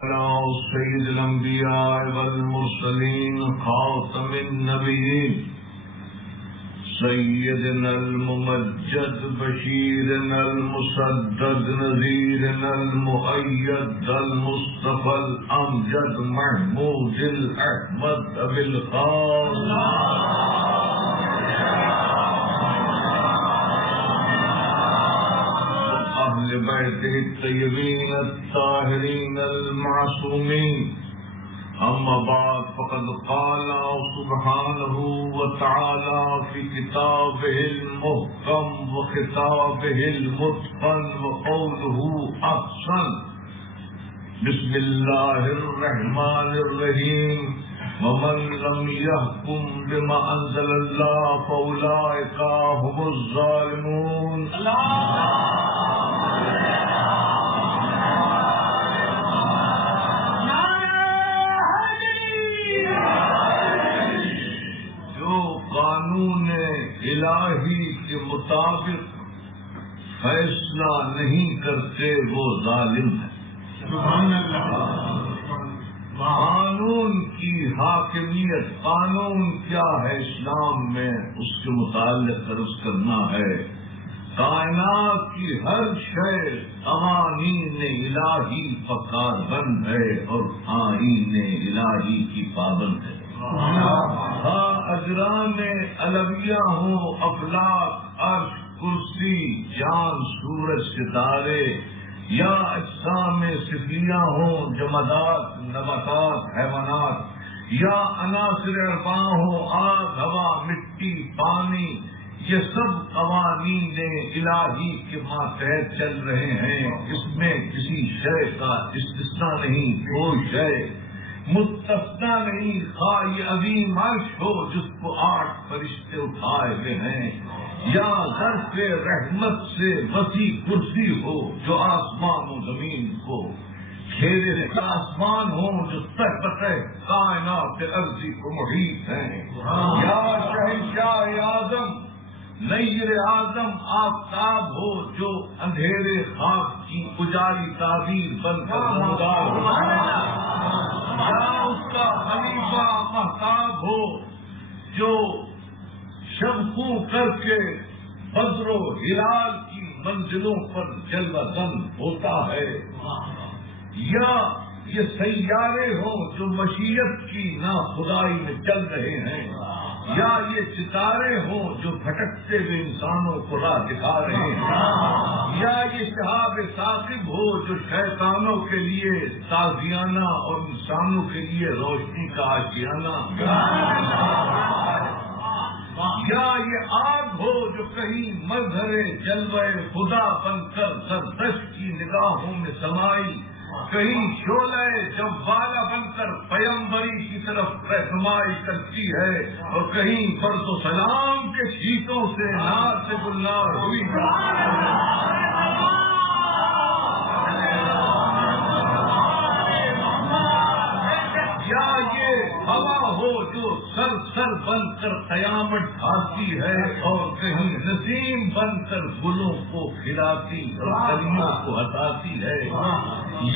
سيد الأنبياء والمرسلين خاتم النبيين سيدنا الممجد بشيرنا المسدد نذيرنا المؤيد المصطفى الأمجد محمود الأحمد أبي القاسم أهل بيته الطيبين الطاهرين المعصومين. أما بعد فقد قال سبحانه وتعالى في كتابه المحكم وخطابه المتقن وقوله أحسن. بسم الله الرحمن الرحيم. ومن لم يحكم بما أنزل الله فأولئك هم الظالمون. قانون الہی کے مطابق فیصلہ نہیں کرتے وہ ظالم ہے. سبحان اللہ. قانون کی حاکمیت، قانون کیا ہے اسلام میں، اس کے متعلق عرض کرنا ہے. کائنات کی ہر شے قوانین الہی پر کاربند ہے اور آئین الہی کی پابند ہے. ہاں اجرام علویہ ہوں، افلاک، عرش، کرسی، چاند، سورج، ستارے، یا اجسام صفیہ ہوں، جمادات، نباتات، حیوانات، یا عناصر اربعہ ہوں، آگ، ہوا، مٹی، پانی، یہ سب قوانین الہی کے ماتحت چل رہے ہیں. اس میں کسی شے کا استثناء نہیں، کوئی شے مستثنا نہیں. خواہ یہ عظیم عرش ہو جس کو 8 فرشتے اٹھائے ہوئے ہیں، یا ظرف رحمت سے وسیع کرسی ہو جو آسمان و زمین کو گھیرے رہے، آسمان ہو جو تحت کائنات ارضی کو محیط ہیں، یا شہنشاہ اعظم نیر اعظم آفتاب ہو جو اندھیرے خاک کی اجالی تعبیر بن کر نمودار ہو، یا اس کا خلیفہ مہتاب ہو جو شب خوں کر کے بدر و ہلال کی منزلوں پر جلوہ زن ہوتا ہے، یا یہ سیارے ہوں جو مشیت کی ناخدائی میں چل رہے ہیں، یا یہ ستارے ہوں جو بھٹکتے ہوئے انسانوں کو راہ دکھا رہے ہیں، یا یہ شہاب ثاقب ہو جو شیطانوں کے لیے تازیانہ اور انسانوں کے لیے روشنی کا آشیانہ، یا یہ آگ ہو جو کہیں مظہر جلوہ خدا بن کر زردشت کی نگاہوں میں سمائی، کہیں شعلہ جوالا بن کر پیمبری کی طرف رہنمائی کرتی ہے، اور کہیں برد و سلام کے شیتوں سے نار سے گلنار ہوئی یا یہ ہوا ہو جو سر سر بن کر قیامت ڈھانپتی ہے، اور کہیں نسیم بن کر گلوں کو کھلاتی اور کلیوں کو ہٹاتی ہے،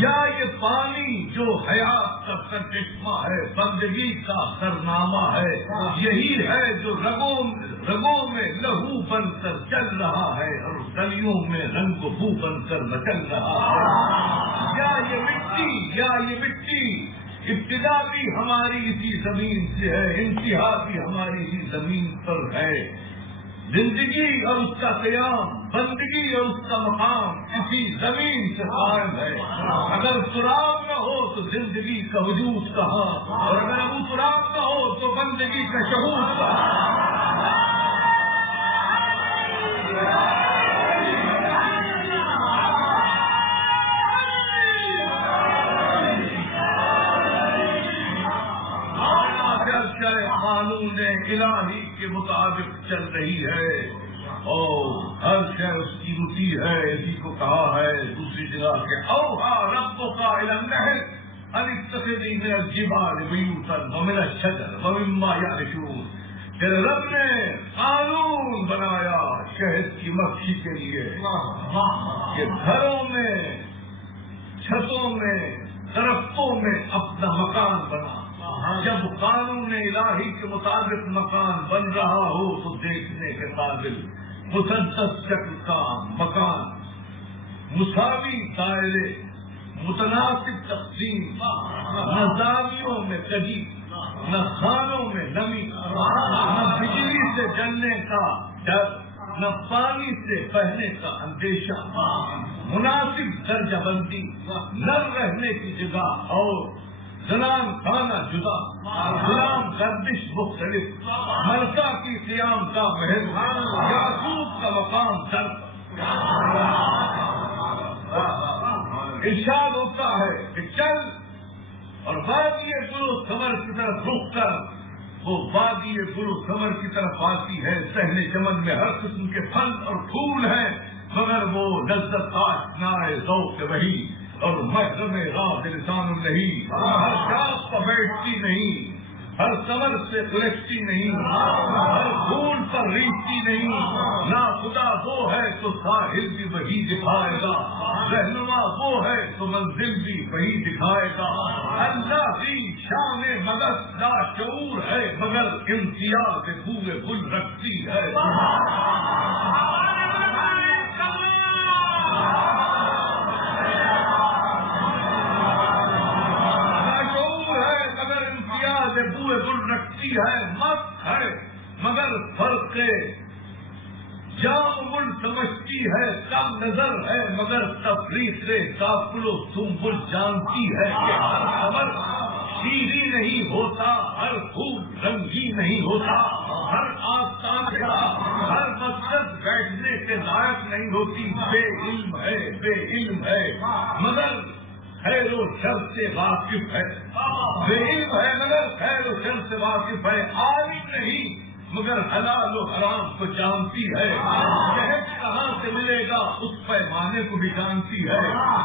یا یہ پانی جو حیات کا سرچشمہ ہے، بندگی کا سرنامہ ہے، یہی ہے جو رگوں میں لہو بن کر چل رہا ہے اور گلیوں میں رنگ و بو بن کر مچل رہا ہے، یا یہ مٹی ابتدا بھی ہماری اسی زمین سے ہے، انتہا بھی ہماری اسی زمین پر ہے. زندگی اور اس کا قیام، بندگی اور اس کا مقام اسی زمین سے قائم ہے. اگر سراغ نہ ہو تو زندگی کا وجود کہاں، اور اگر ابو سراغ نہ ہو تو بندگی کا شعور کہاں. قانون الہی کے مطابق چل رہی ہے اور ہر شے اس کی روٹی ہے. اسی کو کہا ہے دوسری جگہ کے اوحا ربک الی النحل ان اتخذی من الجبال بیوتا ومن الشجر ومما یعرشون. تیرے رب نے قانون بنایا شہد کی مکھی کے لیے کہ گھروں میں، چھتوں میں، درختوں میں اپنا مکان بنا. جب قانون الہی کے مطابق مکان بن رہا ہو تو دیکھنے کے قابل مسدس شکل کا مکان، مساوی دائرے، متناسب تقسیم، نہ زاویوں میں کجی، نہ خانوں میں نمی، نہ بجلی سے جلنے کا ڈر، نہ پانی سے بہنے کا اندیشہ، مناسب درجہ بندی، نر رہنے کی جگہ اور زنان خانہ جدا، غلام گردش مختلف، ملکہ کی قیام کا محل، یعقوب کا مقام در. ارشاد ہوتا ہے کہ چل اور وادی گل و ثمر کی طرف رخ کر. وہ وادی گل و ثمر کی طرف آتی ہے. صحن چمن میں ہر قسم کے پھل اور پھول ہیں، مگر وہ لذت آشنائے ذوق وہی اور محرم راز لسان نہیں. ہر شاخ پر بیٹھتی نہیں، ہر ثمر سے الیکتی نہیں، ہر پھول پر ریچتی نہیں. نہ خدا وہ ہے تو ساحل بھی وہی دکھائے گا، رہنما وہ ہے تو منزل بھی وہی دکھائے گا. اللہ کی شان مدد لاشعور ہے مگر امتیاز پورے گل رکھتی ہے. بوئے گل رکھتی ہے، مست ہے مگر فرق جام گل سمجھتی ہے، کم نظر ہے مگر تفریق کاکل و سنبل جانتی ہے کہ ہر خبر شیریں نہیں ہوتا، ہر پھول رنگی نہیں ہوتا، ہر آستان کا ہر مقصد بیٹھنے کے لائق نہیں ہوتی. بے علم ہے، بے علم ہے مگر خیر و شر سے واقف ہے. بے علم ہے مگر خیر و شر سے واقف ہے. عالم نہیں مگر حلال و حرام کو جانتی ہے. شہد کہاں سے ملے گا اس پیمانے کو بھی جانتی ہے.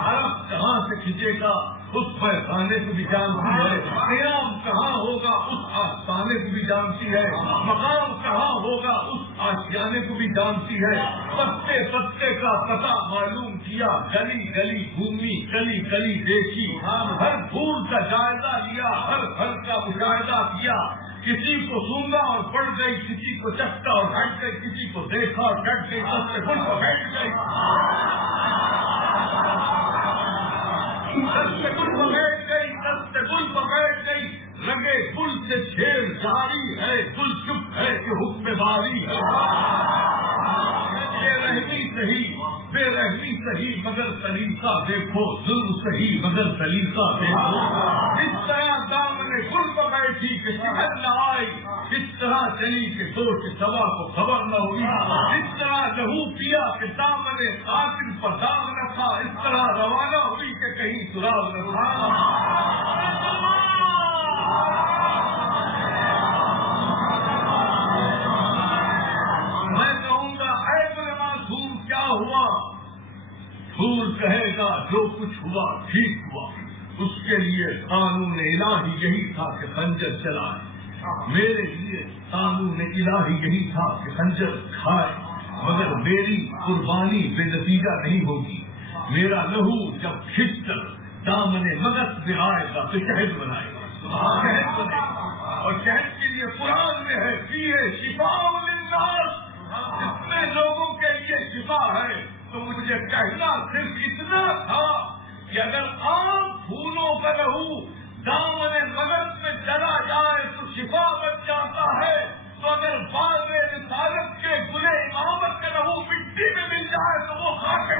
حرف کہاں سے کھینچے گا اس پیمانے کو بھی جانتی ہے. قیام کہاں ہوگا اس آستانے کو بھی جانتی ہے. مقام کہاں ہوگا اس آشیانے کو بھی جانتی ہے. پتے پتے کا پتہ معلوم کیا، گلی گلی گھومی، کلی کلی دیکھی، ہر پھول کا جائزہ لیا، ہر پھل کا مشاہدہ کیا. کسی کو سونگا اور پڑ گئی، کسی کو چکا اور ہٹ گئی، کسی کو دیکھا اور ڈٹ گئی، سب سے گل پر بیٹھ گئی. سب سے گل پر بیٹھ گئی، سب سے گل پر بیٹھ گئی. رنگے گل سے چھیڑ جاری ہے، گل چپ ہے کہ حکم باری ہے. بے رحمی صحیح، بے رحمی صحیح مگر طریقہ دیکھو، ظلم صحیح مگر طریقہ دیکھو. اس طرح دامن گل پر بیٹھی کہ شکن نہ آئی، اس طرح چلی کہ سوچ سوا کو خبر نہ ہوئی. اس طرح لہو پیا کہ دامن قاتل پر داغ نہ تھا، اس طرح روانہ ہوئی کہ کہیں سراغ نہ تھا. میں کہوں گا اے ابن معصوم کیا ہوا؟ پھول کہے گا جو کچھ ہوا ٹھیک ہوا. اس کے لیے قانون الہی یہی تھا کہ خنجر چلائے. میرے لیے قانون الہی یہی تھا کہ خنجر کھائے، مگر میری قربانی بے نتیجہ نہیں ہوگی. میرا لہو جب کھنچ کر دامن مگس میں آئے گا تو شہد بنائے گا، شہد بنے گا. اور شہد کے لیے قرآن میں ہے فیہ شفاء للناس، اس میں لوگوں کے لیے شفا ہے. تو مجھے کہنا صرف اتنا تھا کہ اگر عام پھولوں کا لہو دامن مگس میں چلا جائے تو شفا بن جاتا ہے، تو اگر بعض رسالت کے گلے امامت کا لہو مٹی میں مل جائے تو وہ خاک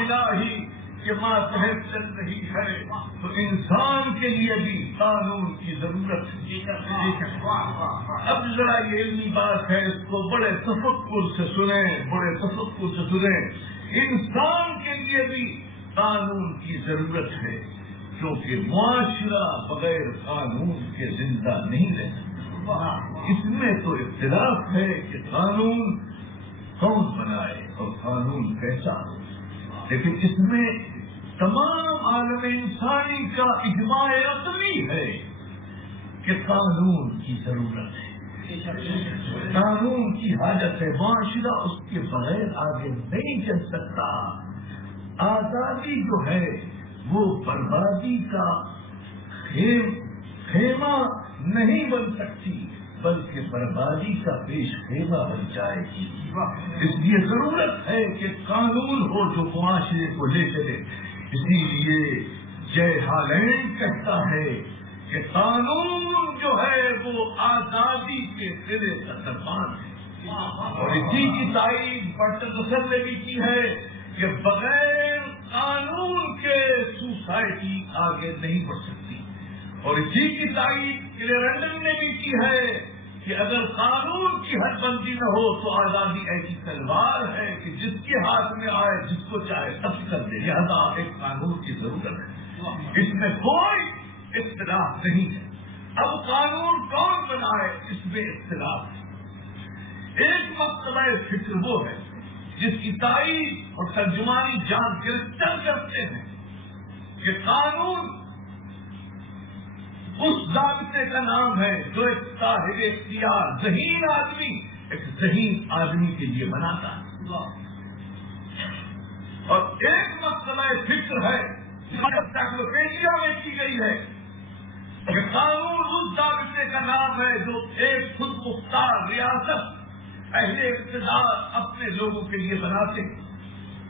الہی کے ماتحت چل رہی ہے تو انسان کے لیے بھی قانون کی ضرورت ہے. اب ذرا یہ علمی بات ہے، اس کو بڑے تفکر سے سنیں، بڑے تفکر سے سنیں. انسان کے لیے بھی قانون کی ضرورت ہے کیونکہ معاشرہ بغیر قانون کے زندہ نہیں رہ سکتا. اس میں تو اختلاف ہے کہ قانون کون بنائے اور قانون کیسا ہو، لیکن اس میں تمام عالم انسانی کا اجماع عقلی ہے کہ قانون کی ضرورت ہے، قانون کی حاجت ہے، معاشرہ اس کے بغیر آگے نہیں چل سکتا۔ آزادی جو ہے وہ بربادی کا خیمہ نہیں بن سکتی، بلکہ بربادی کا پیش خیمہ بن جائے گی۔ اس لیے ضرورت ہے کہ قانون ہو جو معاشرے کو لے چلے۔ اسی لیے جے ہالینڈ کہتا ہے کہ قانون جو ہے وہ آزادی کے قلعے کا دربان ہے، اور اسی کی تائید برٹن رسل نے بھی کی ہے کہ بغیر قانون کے سوسائٹی آگے نہیں بڑھ سکتی، اور اسی کی تائید کلیرنڈن نے بھی کی ہے کہ اگر قانون کی حد بندی نہ ہو تو آزادی ایسی تلوار ہے کہ جس کے ہاتھ میں آئے جس کو چاہے قتل کر دے، لہذا ایک قانون کی ضرورت ہے، اس میں کوئی اختلاف نہیں ہے۔ اب قانون کون بنائے اس میں اختلاف ہے۔ ایک مسئلہ فکر وہ ہے جس کی تائید اور ترجمانی جان گرفتر کرتے ہیں کہ قانون اس ضابطے کا نام ہے جو ایک صاحب اختیار ذہین آدمی ایک ذہین آدمی کے لیے بناتا ہے، اور ایک مسئلہ فکر ہے انسائکلوپیڈیا میں کی گئی ہے کہ قانون اس ضابطے کا نام ہے جو ایک خود مختار ریاست اہل اقتدار اپنے لوگوں کے لیے بناتے ہیں۔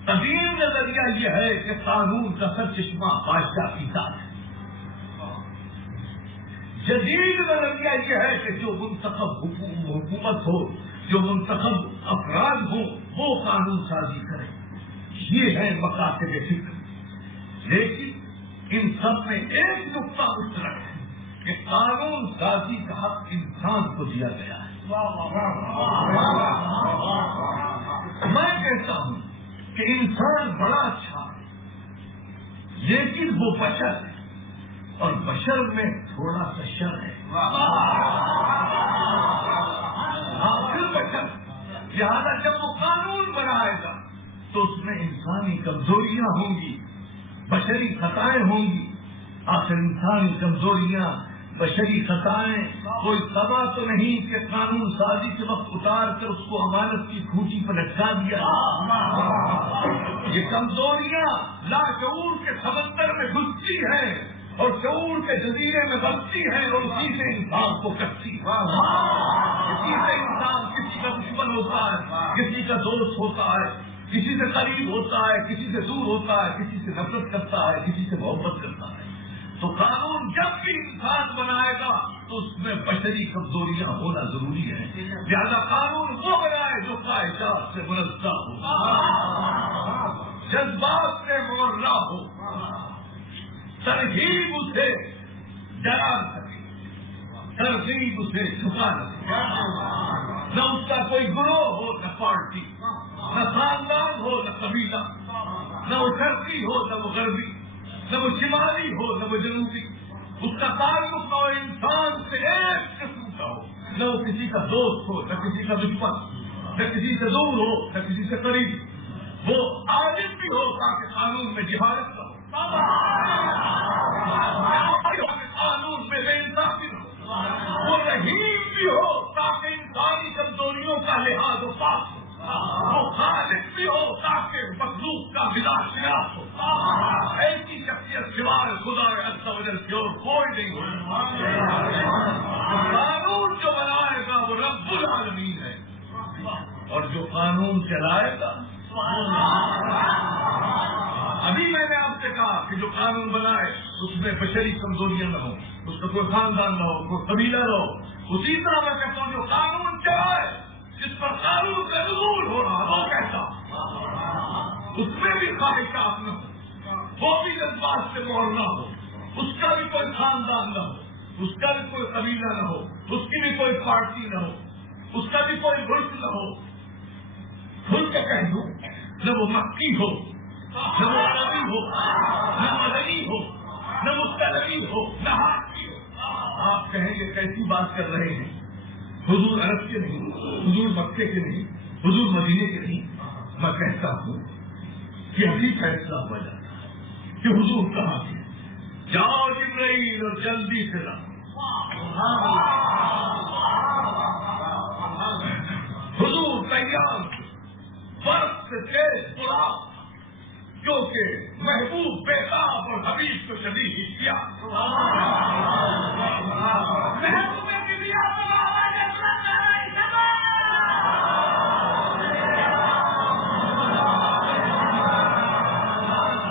قدیم نظریہ یہ ہے کہ قانون کا سرچشمہ بادشاہ کی ذات ہے، جدید نظریہ یہ ہے کہ جو منتخب حکومت ہو، جو منتخب افراد ہوں وہ قانون سازی کریں۔ یہ ہے مقاصد فکر، لیکن ان سب میں ایک نقطہ مشترک ہے کہ قانون سازی کا حق انسان کو دیا گیا ہے۔ میں کہتا ہوں کہ انسان بڑا اچھا ہے، لیکن وہ بشر ہے، اور بشر میں تھوڑا سا شر ہے، آخر بشر، لہذا جب وہ قانون بنائے گا تو اس میں انسانی کمزوریاں ہوں گی، بشری خطائیں ہوں گی۔ آخر انسانی کمزوریاں، بشری خطائیں، کوئی سزا تو نہیں کہ قانون سازی کے وقت اتار کر اس کو امانت کی کھوٹی پر لٹکا دیا۔ یہ کمزوریاں لاشعور کے سمندر میں گھستی ہیں اور شعور کے جزیرے میں بستی ہیں، اور اسی سے انسان کو کٹتی ہے۔ اسی سے انسان کسی کا دشمن ہوتا ہے، کسی کا دوست ہوتا ہے، کسی سے قریب ہوتا ہے، کسی سے دور ہوتا ہے، کسی سے نفرت کرتا ہے، کسی سے محبت کرتا ہے۔ تو قانون جب بھی انسان بنائے گا تو اس میں بشری کمزوریاں ہونا ضروری ہے، لہذا قانون وہ بنائے جو خواہشات سے منزہ ہو، جذبات سے مورا ہو، ترغیب اسے ڈرا سکے، ترغیب اسے جھکا نہ سکے، نہ اس کا کوئی گروہ ہو، نہ پارٹی، نہ خاندان ہو، نہ قبیلہ، نہ وہ شرقی ہو نہ وہ غربی، نہ وہ شمالی ہو نہ وہ جنوبی، اس کا تعلق نہ انسان سے ایک قسم کا ہو، نہ وہ کسی کا دوست ہو نہ کسی کا دشمن، نہ کسی سے دور ہو نہ کسی سے قریب، وہ عالم بھی ہو تاکہ قانون میں جہالت نہ ہو، قانون میں بے انصافی نہ ہو، وہ رحیم بھی ہو تاکہ انسانی کمزوریوں کا لحاظ و پاس ہو، وہ خالق بھی ہو تاکہ مخلوق کا مزاج شناس ہو۔ ایسی شخصیت سوائے خدا عز و جل کی اور کوئی نہیں ہو۔ قانون جو بنائے گا وہ رب العالمین ہے، اور جو قانون چلائے گا، ابھی میں نے آپ سے کہا کہ جو قانون بنائے اس میں بشری کمزوریاں نہ ہو، اس کا کوئی خاندان نہ ہو، کوئی قبیلہ نہ ہو، اسی طرح میں کہتا ہوں جو قانون چلائے جس پر قانون کا نزول ہو رہا وہ کیسا، اس میں بھی خواہشات نہ ہو، وہ بھی جذبات سے مور نہ ہو، اس کا بھی کوئی خاندان نہ ہو، اس کا بھی کوئی قبیلہ نہ ہو، اس کی بھی کوئی پارٹی نہ ہو، اس کا بھی کوئی ملک نہ ہو، کھل کے کہہ دوں نہ وہ مکی ہو، نہ وہ عربی ہو، نہ مدنی ہو، نہ مستلبی ہو، نہ ہاتھی ہو۔ آپ کہیں گے کیسی بات کر رہے ہیں، حضور عرب کے نہیں، حضور مکے کے نہیں، حضور مدینے کے نہیں۔ میں کہتا ہوں کہ ابھی فیصلہ ہو جاتا ہے، کہ حضور کہاں تھے. جاؤ جبرائیل اور جلدی سے لاؤ. حضور تیار برف سے تیز برا کیونکہ محبوب بیتاب اور حبیب کو شدید کیا.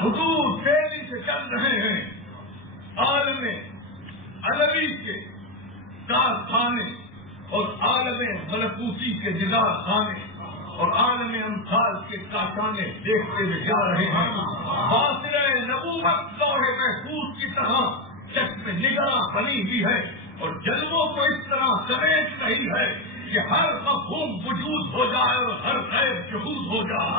حضور تیزی سے چل رہے ہیں. عالم علوی کے کارخانے اور عالم ملکوتی کے جدار خانے اور عالم امثال کے کاشانے دیکھتے ہوئے جا رہے ہیں. باصرہ نبوت لوح محفوظ کی طرح چشم نگراں بنی ہوئی ہے اور جلووں کو اس طرح سمیٹ رہی ہے کہ ہر مفہوم وجود ہو جائے اور ہر غیب شہود ہو جائے.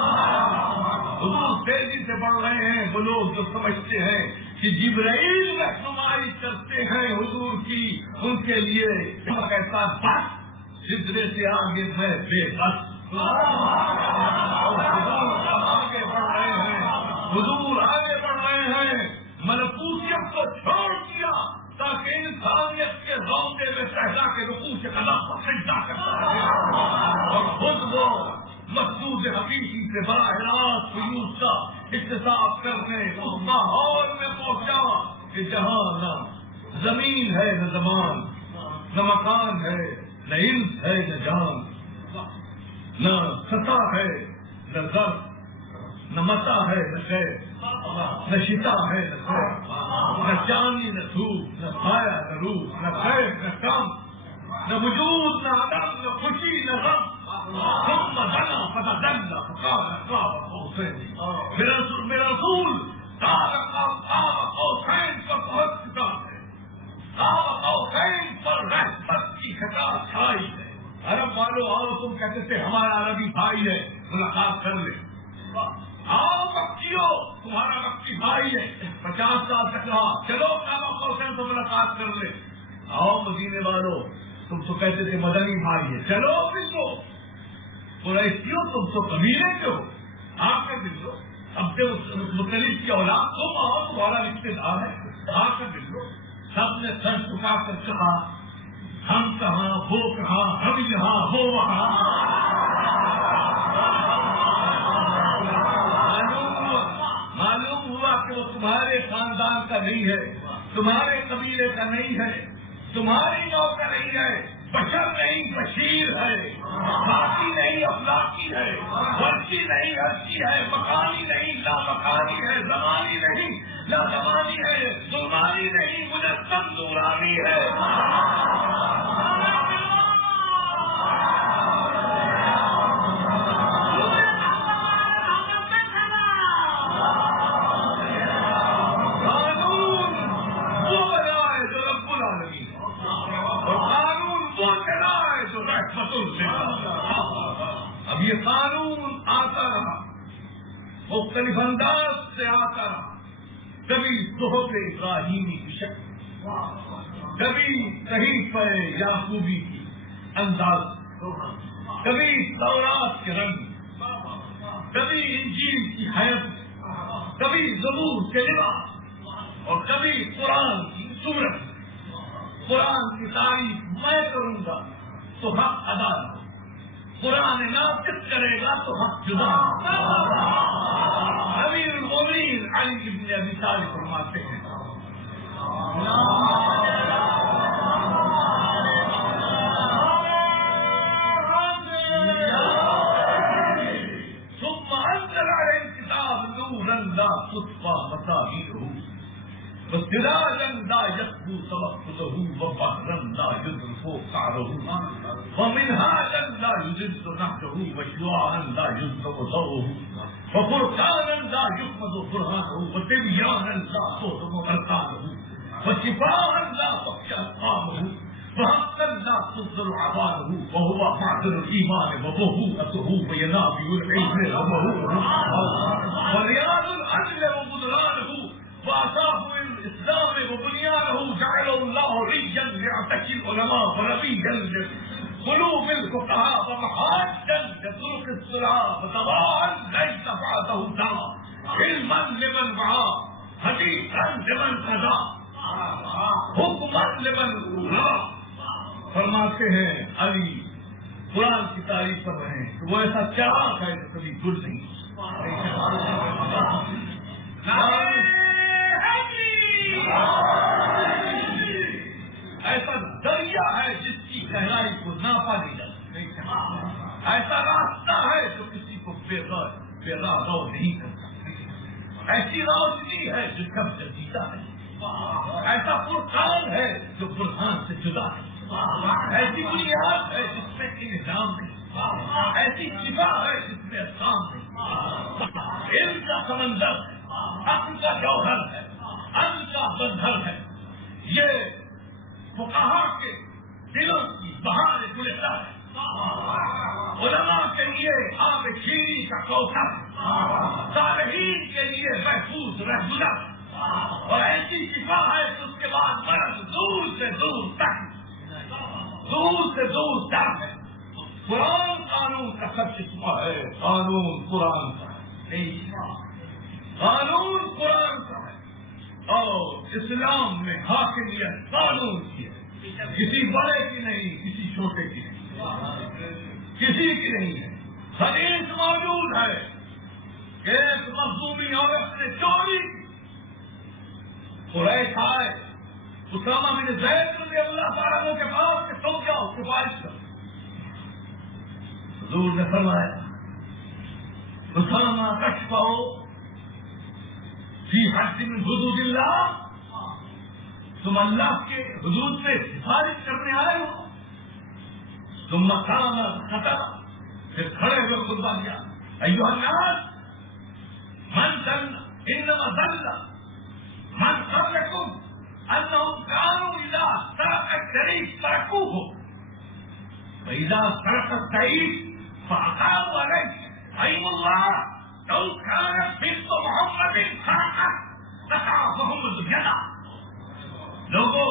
حضور تیزی سے بڑھ رہے ہیں. وہ لوگ جو سمجھتے ہیں کہ جبرائیل رہنمائی کرتے ہیں حضور کی, ان کے لیے کہتا بس سدرے سے آگے میں بے بس. آگے بڑھ رہے ہیں. حضور آگے بڑھ رہے ہیں. ملکوتیت کو چھوڑ دیا تاکہ انسانیت کے روندے میں صحرا کے رکوع سے قدم پر سجدہ کرتا ہے اور خود وہ مسجود حقیقی سے براہ راست فیوز کا اکتساب کرنے اس ماحول میں پہنچا کہ جہاں نہ زمین ہے نہ زمان, نہ مکان ہے نہ انس ہے نہ جان, نہ سطح ہے نہ ظرف, نہ متا ہے نہ خیر, نہ شتا ہے نہ خیر, نہ چاندی نہ دھوپ, نہ سایہ نہ روح, نہ خیر نہ کم, نہ وجود نہ عدم, نہ خوشی نہ غم. ثم دنا فتدلى فقال قاب قوسين. میرا رسول قاب قوسین پر پہنچ چکا ہے. قاب قوسین پر رحمت کی خطا چھائی ہے. عرب والو آؤ, تم کہتے تھے ہمارا عربی بھائی ہے, ملاقات کر لے. آؤ مکیو, تمہارا مکی بھائی ہے, 50 سال تک رہا, چلو قاب قوسین سے ملاقات کر لے. آؤ مدینے والو, تم تو کہتے تھے مدنی بھائی ہے, چلو ملو. قریشیوں تم تو قبیلے کے ہو, آپ کر ملو. اب سے مختلف کی اولاد تم آؤ, تمہارا رشتے دار ہے, آپ کر ملو. سب نے سر جھکا کر کہا ہم کہاں وہ کہاں, ہم یہاں وہ وہاں. معلوم ہوا کہ وہ تمہارے خاندان کا نہیں ہے, تمہارے قبیلے کا نہیں ہے, تمہاری نو کا نہیں ہے, بشر نہیں بشیر ہے, ذاتی نہیں افلاقی ہے, ورشی نہیں ہرشی ہے, مکانی نہیں لامکانی ہے, زمانی نہیں لازمانی ہے, ظلمانی نہیں مجسم نورانی ہے. اب یہ قانون آتا رہا, مختلف انداز سے آتا رہا. کبھی صحف ابراہیمی کی شکل, کبھی صحیفہ یعقوبی کی انداز, کبھی تورات کے رنگ, کبھی انجیل کی حیثیت, کبھی زبور کے لباس اور کبھی قرآن کی صورت. قرآن کی تعریف میں کروں گا تو حق ادا, قرآن ناطق کرے گا تو حق جدا. امیر المومنین علی بن ابی طالب فرماتے ہیں ثم انزل عليه الكتاب نورا لا تطفى مصابيحه وسراجا لا يخبو توقده وبحرا لا يدرك قعره ومنهاجا لا يذل نهجه وشعاعا لا يذكر ضوءه وفرقانا لا يحمد برهانه وتبيانا لا تهضم اركانه وشفاء لا تخشى اسقامه وحقا لا تصدر عباده وهو معدن الايمان وبهوءته وينابيع العلم وبهوءه ورياض العدل وبدرانه وأصاب الإسلام وبنيانه جعله الله ريا ليعتكي العلماء وربيا قلوب الفقهاء ومحاجا لطرق الصراع وطبعا ليس بعده داع علما لمن معاه حقیقت لمن قضا حکمت لمن روا. فرماتے ہیں علی قرآن کی تعریف کر رہے ہیں کہ وہ ایسا چراغ ہے جو کبھی گل نہیں. ایسا دریا ہے جس کی گہرائی کو ناپا نہیں جا سکتا. ایسا راستہ ہے جو کسی کو بے راہ رو نہیں کر سکتا. ایسی روشنی ہے جو سب سے جیتا ہے. ایسا فرقان ہے جو برہان سے جدا ہے. ایسی بنیاد ہے جس میں انظام نہیں. ایسی شفا ہے جس میں احسان نہیں. علم کا سمندر ہے, عقل کا جوہر ہے, عقل کا بندھر ہے. یہ فقہا کے دلوں کی بہار گلستہ ہے. علماء کے لیے آب شیریں کا کوثر ہے. صالحین کے لیے محفوظ رہنما ہے. اور ایسی شفا ہے کہ اس کے بعد مرض دور سے دور تک ہے. قرآن قانون کا سب چشمہ ہے. قانون قرآن کا ہے. قانون قرآن کا ہے. اور اسلام میں حاکمیت قانون کی ہے. کسی بڑے کی نہیں, کسی چھوٹے کی نہیں, کسی کی نہیں ہے. حدیث موجود ہے کہ ایک مظلومی عورت نے چوری کی. قریش آئے اسامہ بن زید رضی اللہ تعالیٰ عنہ کے پاس کہ تم جاؤ سفارش کرو. حضور نے فرمایا اسامہ تشفعوا فی حد من حدود اللہ, تم اللہ کے حدود سے سفارش کرنے آئے ہو. تم مقام خطر, پھر کھڑے ہوئے خطبہ دیا ایھا الناس من ظن انما ظن من قبلكم انهم كانوا اذا سرق الشريف تركوه واذا سرق الضعيف فاقاموا عليه ايم الله لو كانت بنت محمد سرقت لقطعهم اليد. لوگوں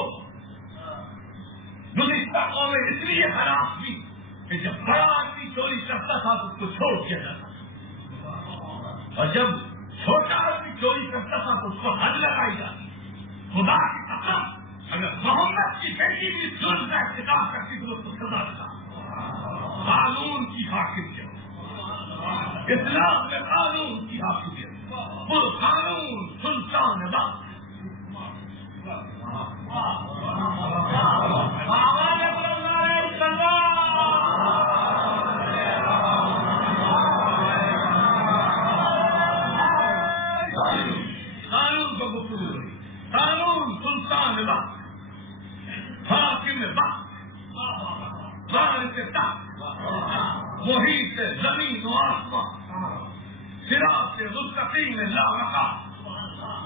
گزشتہ قومیں اس لیے خراب ہوئی کہ جب بڑا آدمی چوری کرتا تھا تو اس کو چھوڑ دیا جاتا تھا, اور جب چھوٹا آدمی چوری کرتا تھا تو اس کو حد لگائی جاتی. خدا کی قسم اگر محمد کی بیٹی بھی ظلم کا ارتکاب کرتی تو اس کو سزا لگا. قانون کی حاکمیت, اسلام میں قانون کی حاکمیت, پر قانون سلطان وقت. قانون کو گفتگو رہی. قانون سلطان وقت, حاکم وقت, وارث تخت, محیط زمین و آسمان, صراط مستقیم لامکان,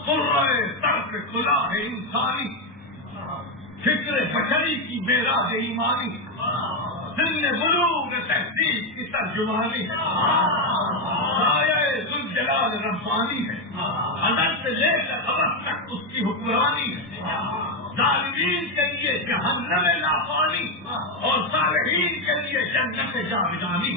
قرۂ ترک کلاه انسانی, فکر بشری کی معراج ایمانی, سن بلوغ تہذیب کی ترجمانی, سایہ ذوالجلال ربانی ہے, ازل سے لے کر ابد تک اس کی حکمرانی ہے. ظالمین کے لیے جہنم لافانی اور صالحین کے لیے جنت جاودانی.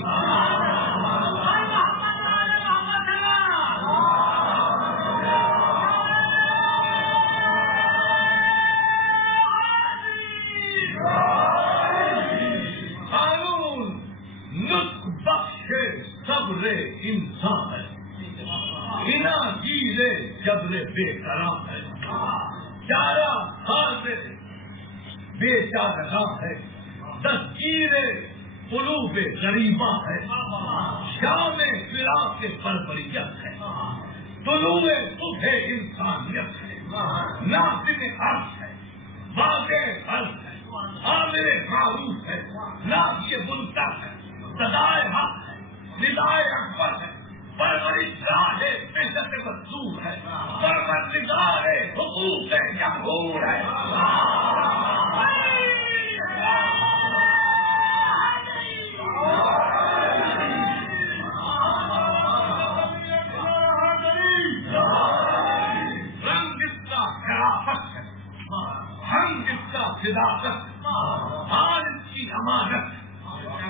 قانون نطق بخش صبر انسان ہے, بنا گیرے جبر بے کرام ہے. چارہ حاضر بے چارہ ہے, دستگیر قلوب غریبہ ہے. شام فراق بربریت ہے, طلوع صبح انسانیت ہے. ناظم عرض ہے, واضح عرض ہے, عامر معروف ہے, ناہی منکر ہے, صدائے حق ہے, ندائے اکبر ہے, پرورشگاہ عزت مزدور ہے, پروردگار حقوق جمہور ہے. رنگ اس کا شرافت ہے, رنگ اس کا صداقت, حال اس کی امانت,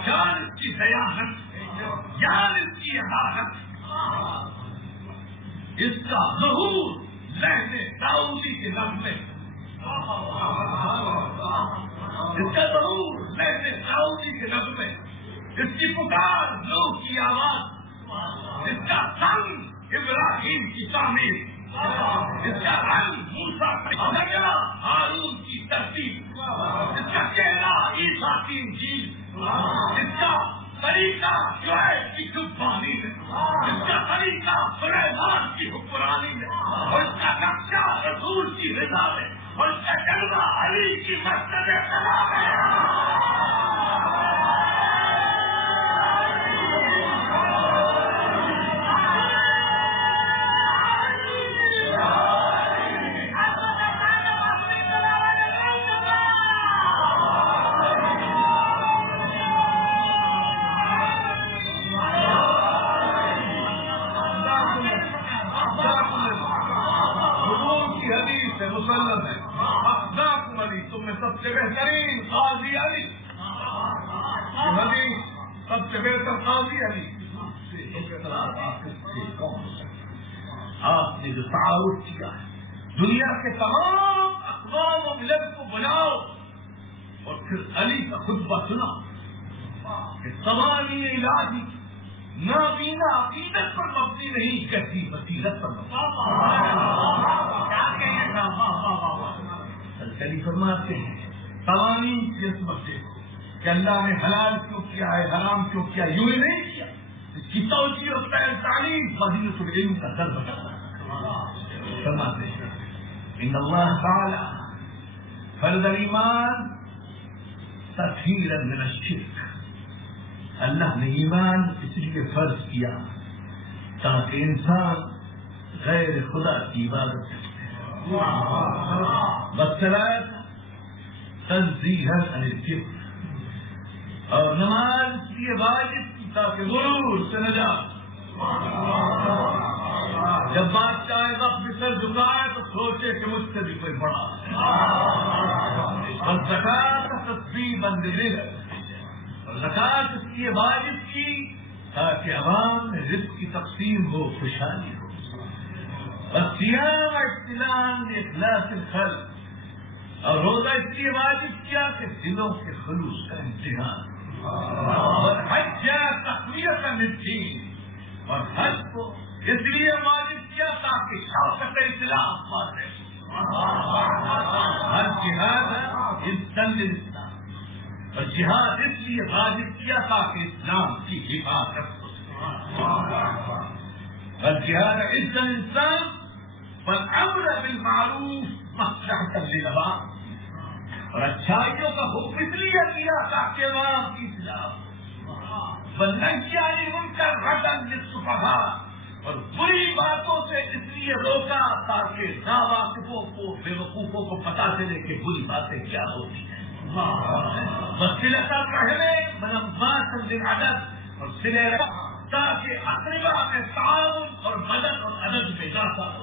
جان اس کی دیانت, جان اس کی عدالت, اس کا ظہور لہنے داؤدی کے نغمے، اس کا ضرور لہنے داؤدی کے نغمے، اس کی پکار نوح کی آواز، اس کا سنگ ابراہیم کی تعمیر، اس کا رنگ موسیٰ کا نگرا ہارون کی ترتیب، اس کا چہرہ عیسیٰ کی انجیل، اس کا طریقہ شعیب کی قربانی ہے، اس کا طریقہ سلیمان کی حکمرانی ہے، اور اس کا نقشہ رسول کی رضا ہے، اور اس کا جلوہ علی کی مسجد سلام ہے۔ مسلم ہے افضاکم علی، تم میں سب سے بہترین قاضی علی، حدیث سب سے بہتر قاضی علی۔ آپ نے جو تعارف کیا ہے دنیا کے تمام اقوام و ملت کو بلاؤ اور پھر علی کا خطبہ سنا کہ سوانی الہی نابینا عقیدت پر مبنی نہیں، کہتی بصیرت پر مبنی۔ فرماتے ہیں قوانین کی عصمت سے کہ اللہ نے حلال کیوں کیا ہے، حرام کیوں کیا، یوں ہی نہیں کیا، اس کی توجیہ اور تعلیم فضیلت العلم کا در بتاتا ہے۔ فرماتے ہیں ان اللہ تعالی فرض الایمان تطہیرا من الشرک، اللہ نے ایمان اس لیے فرض کیا تاکہ انسان غیر خدا کی عبادت کرے، والصلاۃ تنزیہا عن الکبر، اور نماز اس لیے واجب کی تاکہ غرور سے نجات۔ جب بادشاہ وقت سر جھکائے تو سوچے کہ مجھ سے بھی کوئی بڑا ہے، اور زکات تسبیحا للرزق، اور زکات اس لیے واجب کی تاکہ عوام میں رزق کی تقسیم ہو، خوشحالی ہو، والصيام ابتلاء لاخلاص الخلق، اور روزہ اس لیے واجب کیا کہ دلوں کے خلوص کا امتحان، اور حج تقویۃ للدین، اور حج کو اس لیے واجب کیا تاکہ شوکت اسلام واضح، ہر جہاد عزت للاسلام، اور جہاد اس لیے واجب کیا تاکہ اسلام کی حفاظت ہو، اور جہاد عزت للاسلام والامر بالمعروف مصلحۃ للعوام، اور اچھائیوں کا حکم اس لیے کیا تاکہ عوام کی اصلاح ہو، والنہی عن المنکر ردًا للسفہاء، اور بری باتوں سے اس لیے روکا تاکہ ناواقفوں کو، بے وقوفوں کو پتہ چلے کہ بری باتیں کیا ہوتی ہیں، وصلۃ الرحم منمات للعدد، اور صلہ رحم تاکہ اقربا میں تعاون اور مدد اور عدد میں اضافہ ہو،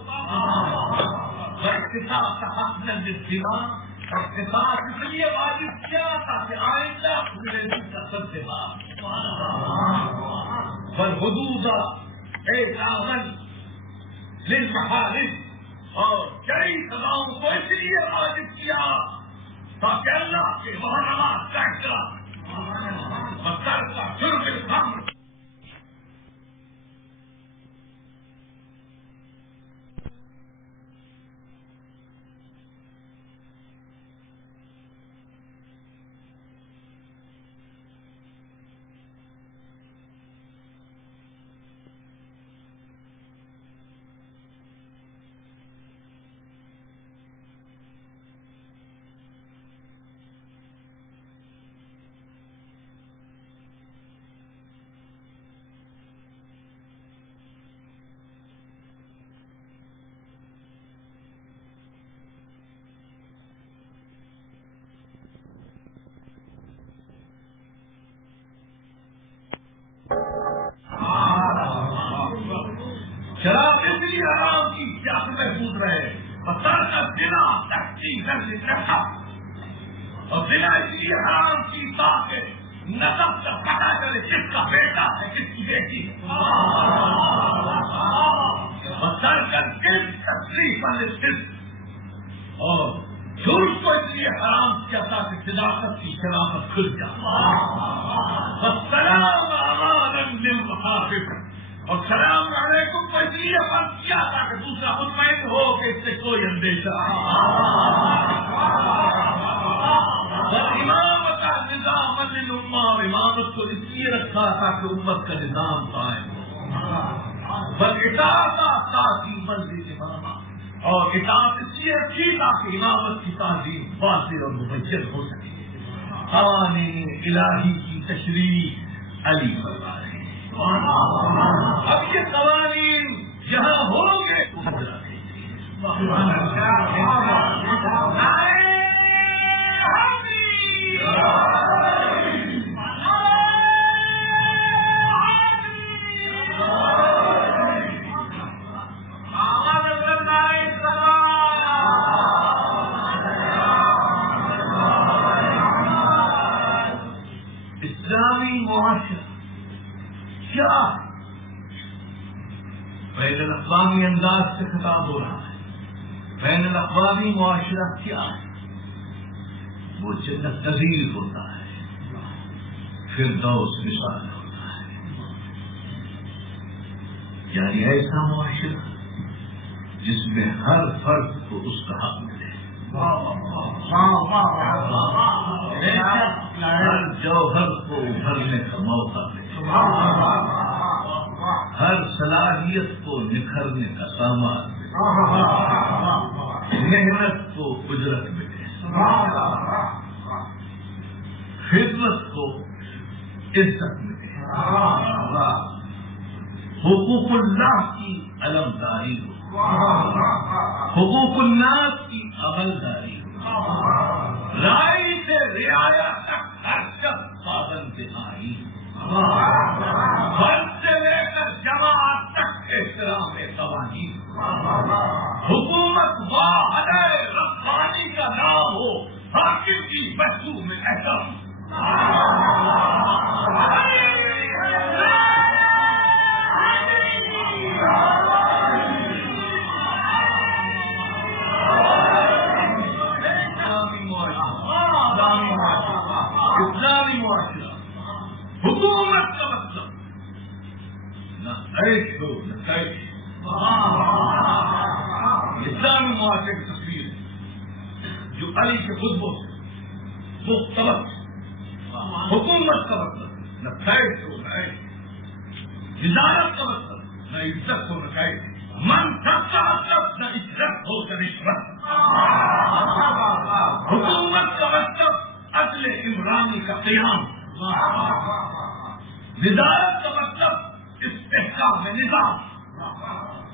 واقتصاص حقنا للدماء، اور قصاص اس لیے واجب کیا تاکہ آئندہ پورے دن کا سب سے بات، والحدود اعزازا للمحارم، اور جڑی سزاؤں کو اس لیے واجب کیا تاکہ اللہ کے محرمات کا احترام، وترک شرب الخمر، شراب اس لیے حرام کی کیا محفوظ رہے، بسر کا بنا تحقیق نشا، اور بنا اس لیے حرام کی تاکہ نسب کا پتہ چلے کس کا بیٹا ہے کس کی بیٹی ہے، بسر کا دل تصریح تشریف اور جھوٹ کو اس لیے حرام کیا تھا کہ صداقت کی شرافت کھل جائے. السلام امان للمخافف، اور سلام علیکم کو اس لیے فرض کیا تھا کہ دوسرا مطمئن ہو کہ اس سے کوئی اندیشہ. امامت نظام للامہ، امامت کو اس لیے رکھا تھا کہ امت کا نظام قائم ہو. اطاعت تعظیما للامامہ، اور اطاعت اس لیے رکھی تاکہ امامت کی تعظیم واضح اور مبین ہو سکے. قوانین الہی کی تشریح علی فرما رہے ہیں. اب یہ قوانین جہاں ہوں گے اسلامی معاشرہ کیا بین الاقوامی انداز سے خطاب ہو رہا ہے. بین الاقوامی معاشرہ کیا ہے؟ وہ جنت نظیر ہوتا ہے، فردوس مثال ہوتا ہے. یعنی ایسا معاشرہ جس میں ہر فرد کو اس کا حق ملے، ہر جوہر کو ابھرنے کا موقع ملے، ہر صلاحیت کو نکھرنے کا سامان ملے، محنت کو اجرت ملے، خدمت کو عزت ملے، حقوق اللہ کی علمداری ہو، حقوق الناس کی عملداری ہو، رائے سے رعایا تک ہر شخص پابند آئی، فرد سے لے کر جماعت تک احترام قوانین، حکومت واحدہ ربانی کا نام ہو، حاکم کی محسوس میں احترام. اسلامی معاشرہ حکومت کا مطلب نہ عیش ہو نہ کیش. اسلامی معاشرے کی تصویر جو علی کے خطبوں سے مختلف. حکومت کا مطلب نہ کیش ہو نہ عیش، وزارت کا مطلب نہ عزت ہو نہ کیش، منصب کا مطلب نہ عزت ہو نہ رشوت. حکومت کا مطلب عدل عمرانی کا قیام، وزارت کا مطلب استحکام نظام،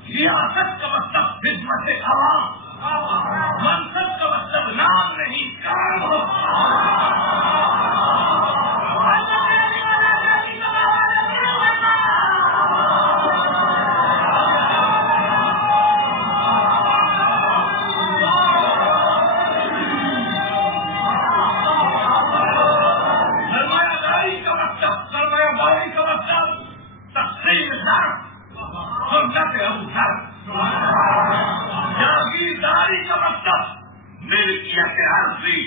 ریاست کا مطلب خدمت عوام، منصب کا مطلب نام نہیں کام ہو. جاگیرداری کا مطلب ملکیت عرضی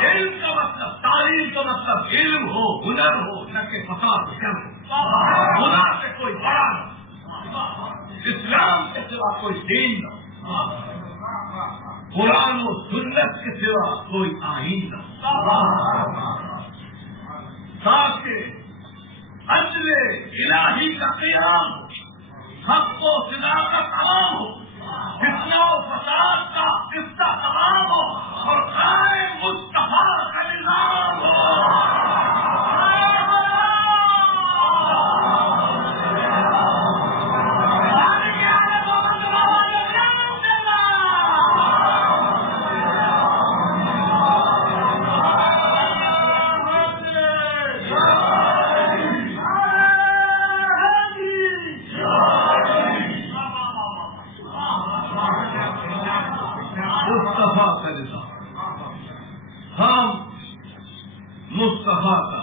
علم کا مطلب، تعلیم کا مطلب علم ہو، ہنر ہو، نہ کہ فساد شر ہو. خدا سے کوئی بڑا نہ، اسلام کے سوا کوئی دین نہ، قرآن و سنت کے سوا کوئی آئین نہ، تاکہ عدل الہی کا قیام ہو، حق و صداقت عام ہو، فتنہ و فساد کا قصہ تمام ہو، اور قائم مصطفیٰ کا نظام ہو. ہم مصطفیٰ کا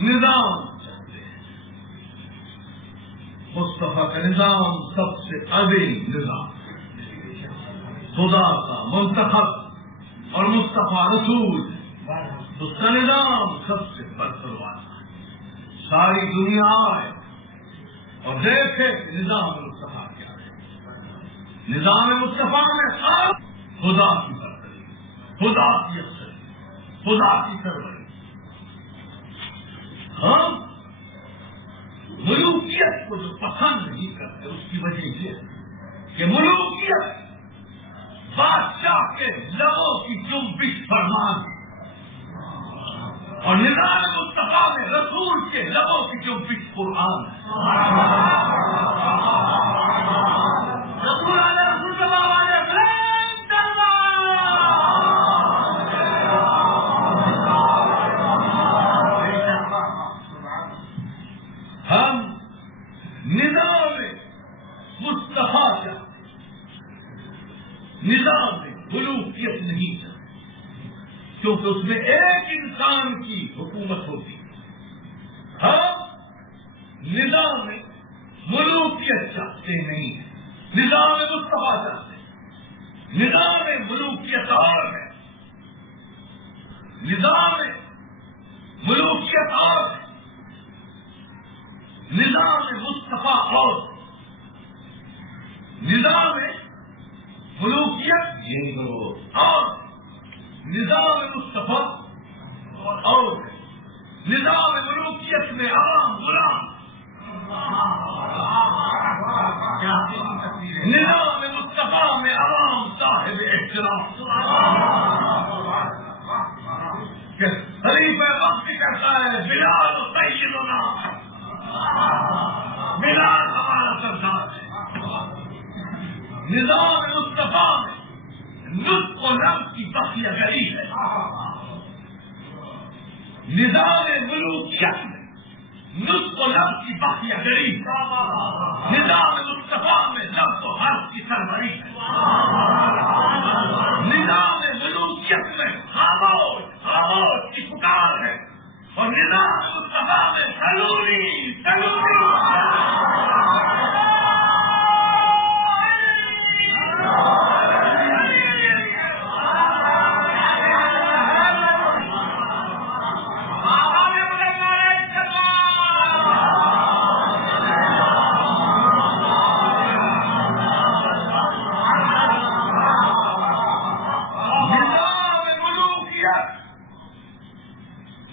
نظام چاہتے ہیں. مصطفیٰ کا نظام سب سے عظیم نظام، خدا کا منتخب اور مصطفیٰ رسول، اس کا نظام سب سے برتر والا ہے۔ ساری دنیا آئے اور دیکھے نظام مصطفیٰ کیا ہے۔ نظام مصطفیٰ میں خدا کی برتری، خدا کی افسری، خدا کی سروری۔ ہم ملوکیت کو جو پسند نہیں کرتے اس کی وجہ یہ ہے کہ ملوکیت بادشاہ کے لبوں کی جنبش فرمان، اور نظام مصطفیٰ میں رسول کے لبوں کی جنبش قرآن ہے۔ رسول علیہ السلام ہم نظام مصطفیٰ چاہتے، نظام ملوکیت نہیں چاہتے، کیونکہ اس میں ایک انسان کی حکومت ہوتی ہے۔ ہم نظام ملوکیت چاہتے نہیں ہیں، نظام مصطفیٰ چاہتے ہیں۔ نظام ملوکیت اور ہے، نظام ملوکیت اور ہے، نظام مصطفیٰ اور نظام ملوکیت یہ اور نظام مصطفیٰ اور نظام ملوکیت میں عوام غلام، نظام مصطفیٰ میں عوام صاحب احترام۔ خلیفہ وقت کہتا ہے بلال سیدنا، بلال ہمارا سردار ہے۔ نظام مصطفیٰ میں لطف و نفس کی بقیہ گری ہے، نظام ملوکیت میں لطف و نفس کی بقیہ گری ہے، نظام مصطفیٰ میں لفظ و حرف کی سربری ہے، نظام ملوکیت میں خاموش خاموش کی پکار ہے، اور نظام مصطفیٰ میں ضروری ضروری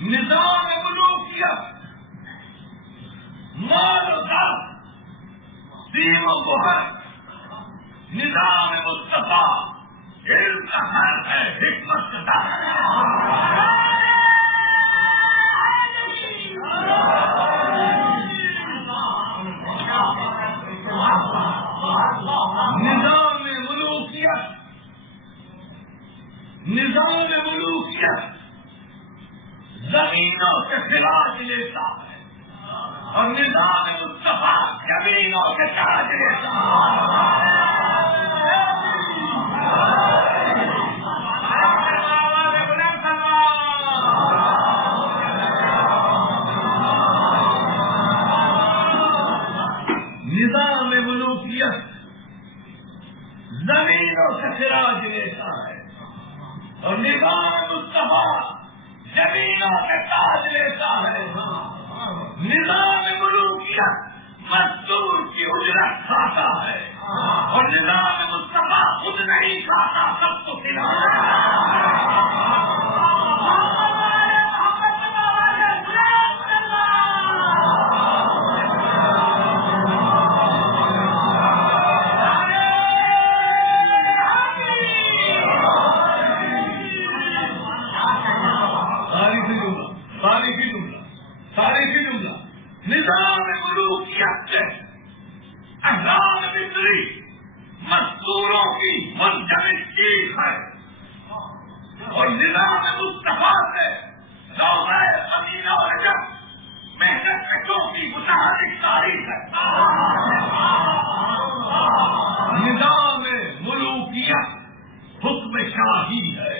نظام ملوکیت مال و دل دین و گوہر، نظام مصطفیٰ علم کا گھر ہے، حکمت کا در ہے۔ نظام ملوکیت، نظام ملوکیت زمینوں سے خراج لیتا ہے، اور نظام مصطفیٰ زمینوں سے تاج لیتا ہے۔ نظام ملوکیت زمینوں سے خراج لیتا ہے، اور نظام مصطفیٰ زمینوں سے تاج لیتا ہے۔ نظام ملوکیت مزدور کی اجرت کھاتا ہے، اور نظام مصطفیٰ خود نہیں کھاتا، سب کو کھلاتا ہے۔ تاریخی جملہ نظام ملوکیت سے احرام مصری مزدوروں کی منجمد چیز ہے، اور نظام مصطفیٰ سے لوگوں مدینہ اور رجب محنت کشوں کی متحرک تاریخ ہے۔ نظام ملوکیت حکم شاہی ہے،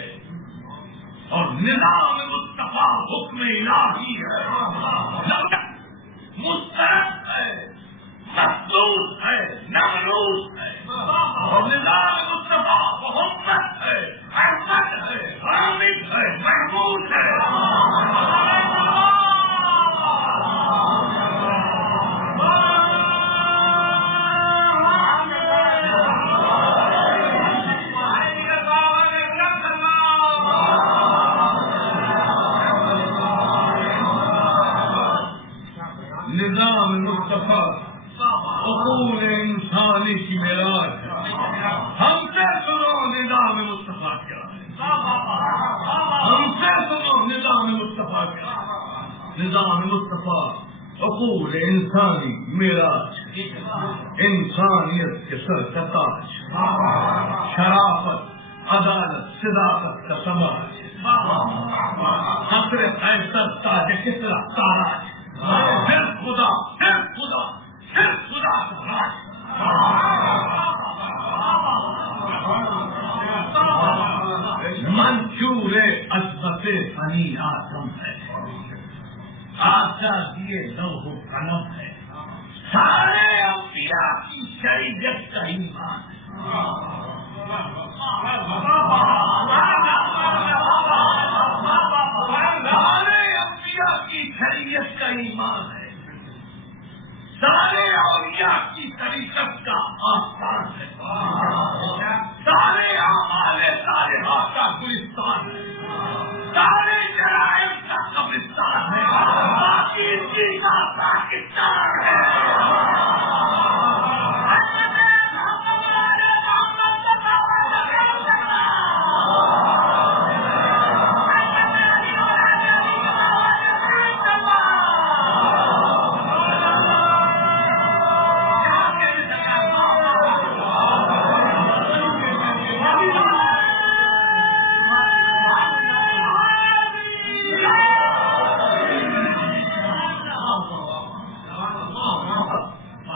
اور نظام مصطفیٰ حکم الہی ہے، مسترد ہے، نظام مصطفیٰ اصول انسانی کی معراج ہے. ہم سے سنو نظام مصطفیٰ کیا ہے. ہم سے سنو نظام مصطفیٰ کیا ہے. نظام مصطفیٰ اصول انسانی معراج، انسانیت کے سر کا تاج، شرافت عدالت صداقت کا سماج، قصر قیصر تاج کسرا تاراج، صرف خدا صرف خدا صرف خدا کا راج. منشور عظمت بنی آدم ہے، آزادی لوح قلم ہے، سارے انبیاء کی شریعت کا ایمان ہے. سارے انبیاء کی شریعت کا ایمان ہے، سارے اولیاء کی طریقت کا آستان ہے، سارے اعمال صالحات کا گلستان ہے، سارے جرائم کا قبرستان ہے، باقی کا پاکستان ہے.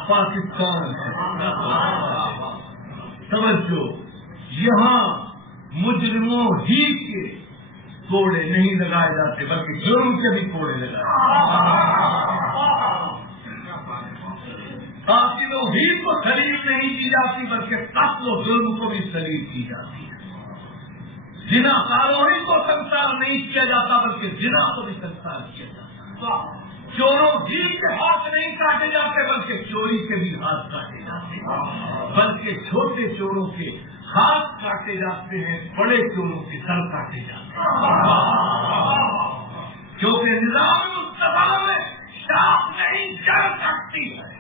پاکستان توجہ، یہاں مجرموں ہی کے کوڑے نہیں لگائے جاتے بلکہ جرم کے بھی کوڑے لگائے. قاتلوں ہی کو سلیب نہیں کی جاتی بلکہ قتل و ظلم کو بھی سلیب کی جاتی ہے. زناکاروں ہی کو سنسار نہیں کیا جاتا بلکہ زنا کو بھی سنسار کیا جاتا. چوروں ہی کے ہاتھ نہیں کاٹے جاتے بلکہ چوری کے بھی ہاتھ کاٹے جاتے ہیں، بلکہ چھوٹے چوروں کے ہاتھ کاٹے جاتے ہیں، بڑے چوروں کے سر کاٹے جاتے ہیں. کیونکہ نظام مصطفیٰ میں شاخ نہیں جڑ کٹتی ہے،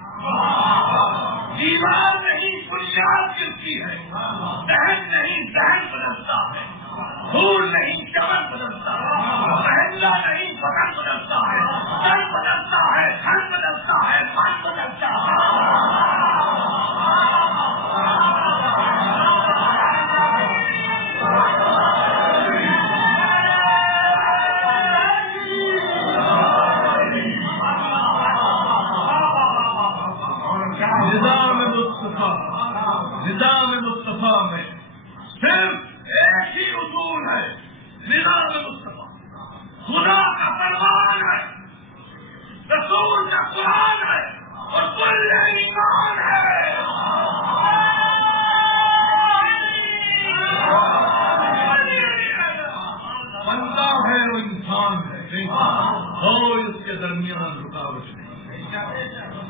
دیوار نہیں بنیاد گرتی ہے، ذہن نہیں ذہن بدلتا ہے، پھول نہیں چمن بدلتا ہے، پہننا نہیں بدن بدلتا ہے، سر بدلتا ہے، گھر بدلتا ہے، من بدلتا ہے. نظام مصطفیٰ میں صرف ایک ہی اصول ہے. نظام مصطفیٰ خدا کا فرمان ہے، رسول کا قرآن ہے اور کل ایمان ہے. بندہ ہے وہ انسان ہے اور اس کے درمیان رکاوٹ نہیں.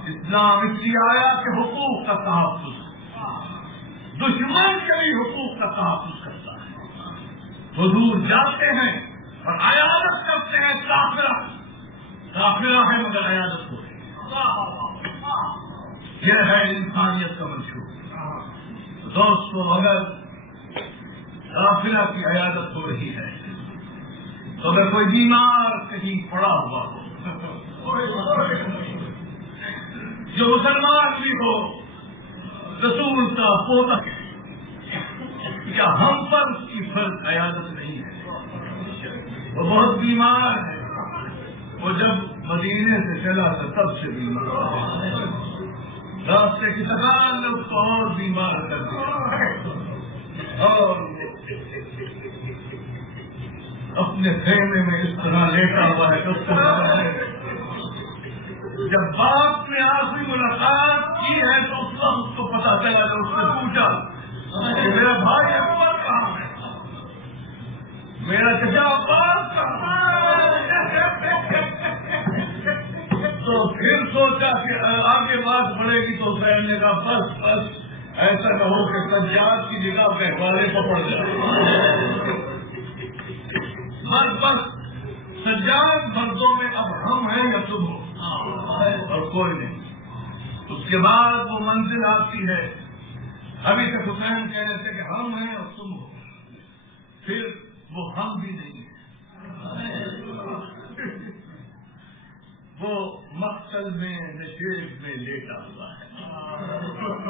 اسلام اس لیے آیا کہ حقوق کا تحفظ، دشمن کے بھی حقوق کا تحفظ کرتا ہے. حضور جاتے ہیں اور عیادت کرتے ہیں، کافرہ ہے مگر عیادت ہو رہی ہے. یہ ہے انسانیت کا منشور. دوستو اگر کافرہ کی عیادت ہو رہی ہے تو اگر کوئی بیمار کہیں پڑا ہوا ہو جو مسلمان بھی ہو، رسول کا پوتا، کیا ہم پر اس کی فرض عیادت نہیں ہے؟ وہ بہت بیمار ہے، وہ جب مدینے سے چلا تھا تب سے بیمار ہے، راستے کی تکان نے اس کو اور بیمار کر دیا اور اپنے خیمے میں اس طرح لیٹا ہوا ہے. جب باپ نے آخری ملاقات کی ہے تو اس وقت اس کو پتا چلا، جب اس نے پوچھا کہ میرا بھائی اکبر کہاں ہے، میرا چچا عباس کہاں ہے، تو پھر سوچا کہ آگے بات بڑھے گی تو حسین نے کہا بس بس ایسا نہ ہو کہ سجاد کی جگہ والے پکڑ جائے. بس بس سجاد مردوں میں اب ہم ہیں یا تم ہو، اور کوئی نہیں. اس کے بعد وہ منزل آتی ہے. ابھی تک حسین کہہ رہے تھے کہ ہم ہیں اور تم ہو، پھر وہ ہم بھی نہیں ہیں. وہ مقتل میں نشیب میں لیٹا ہوا ہے.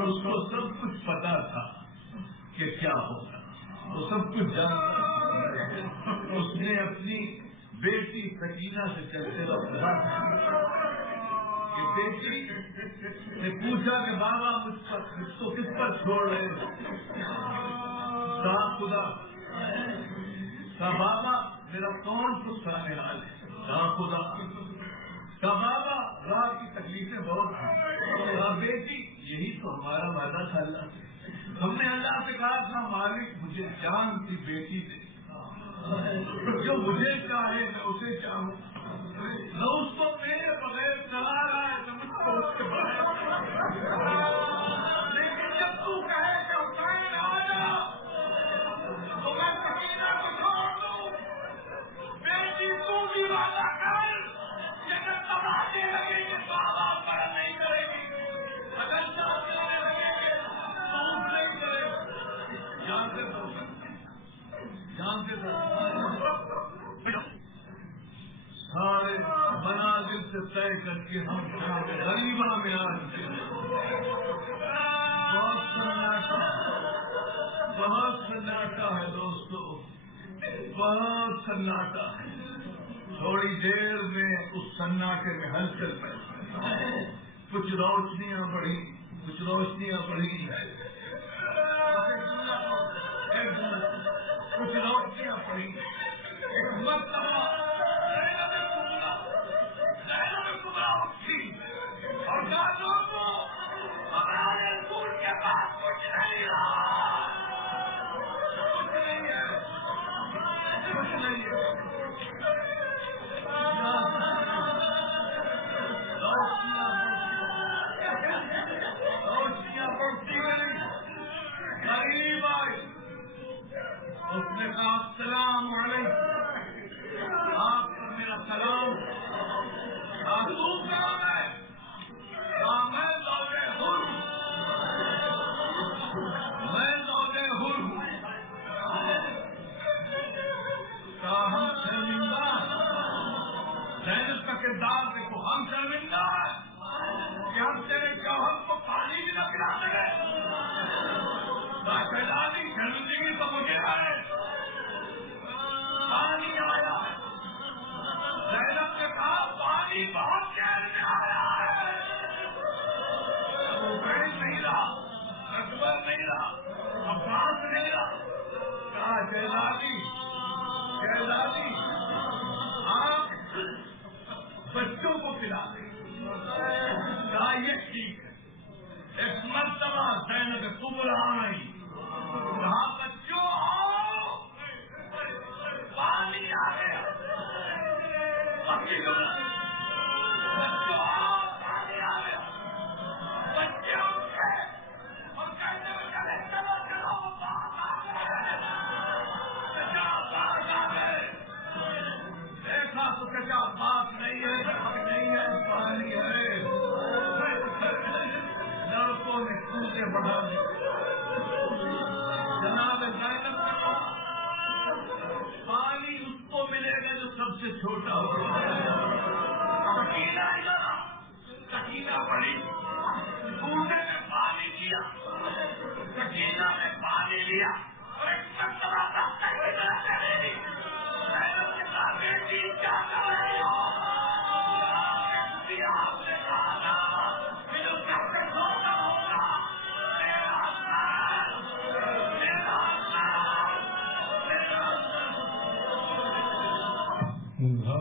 اس کو سب کچھ پتا تھا کہ کیا ہوگا، وہ سب کچھ جانتا تھا. اس نے اپنی بیٹی سکینہ سے چلتے وقت کہ بیٹی نے پوچھا کہ بابا مجھ کو کس پر چھوڑ رہے ہو؟ کہا خدا. کہا بابا میرا کون پستانے حال ہے؟ کہا خدا. کہا بابا راہ کی تکلیفیں بہت ہیں. کہا بیٹی یہی تو ہمارا وعدہ تھا اللہ سے. ہم نے اللہ سے کہا تھا مالک مجھے جان کی بیٹی دے، جو مجھے چاہے میں اسے چاہوں. نہ اس کو میرے بغیر چلا رہا ہے نہ مجھ کو اس کے بغیر. لیکن جب تو کہے کہ حسین آ جا تو میں سکینہ کو چھوڑ دوں. بیٹی تو بھی وعدہ کر کہ اگر تباہی لگے گی تو آواز بلند نہیں کرے گی، اگر ساتھ دینے لگے گے تو اونٹ نہیں کرے گا. جانتے تو سارے منازل سے طے کر کے ہم غریبہ میں آ چکے. بہت سناٹا ہے دوستو، بہت سناٹا ہے. تھوڑی دیر میں اس سناٹے میں ہلچل پیدا، کچھ روشنیاں بڑھی، کچھ روشنیاں بڑھی، کچھ روشنیاں پڑی. ایک مرتبہ اٹھی اور کہا لوگوں ہمارے رسول کے پاس کچھ نہیں رہا، کچھ نہیں ہے، کچھ نہیں ہے. روشنیاں بڑھتی گئی. غریب آئی، اس نے کہا السلام علیکم، آپ پر میرا سلام. تو کہاں ہے؟ کہا میں زوجہ حر ہوں، میں زوجہ حر ہوں. کہا ہم شرمندہ ہیں. زینب کا کردار دیکھو، ہم شرمندہ ہیں کہ ہم تیرے جوہر کو پانی بھی نہ پلا سکے. شہزادی شرمندگی تو مجھے ہے. پانی آیا. زینب نے کہا پانی بہت دیر میں آیا ہے. عبید نہیں رہا، اکبر نہیں رہا، عباس نہیں رہا. کہا شہزادی شہزادی آپ بچوں کو پلا دیں. کہا یہ ٹھیک ہے. ایک مرتبہ زینب کبریٰ آئی. کہا بچوں آؤ پانی آ گیا. بچوں آؤ پانی آ گیا. بچے اٹھے اور کہتے ہوئے چلے چلو چلو باغ آ گئے. چچا باغ آ گئے. دیکھا تو چچا باغ نہیں ہے، باغ نہیں ہے، پانی ہے. لڑکوں نے کودے بڑھا دی. جناب زینب نے کہا پانی اس کو ملے گا جو سب سے چھوٹا ہوگا. سکینہ سکینہ بڑی کودے نے پانی لیا. سکینہ نے پانی لیا اور ایک مرتبہ زینب نے کہا بیٹی کیا کر رہی ہو؟ آپ نے کہا کہ جو سب سے چھوٹا ہوگا میرا میرا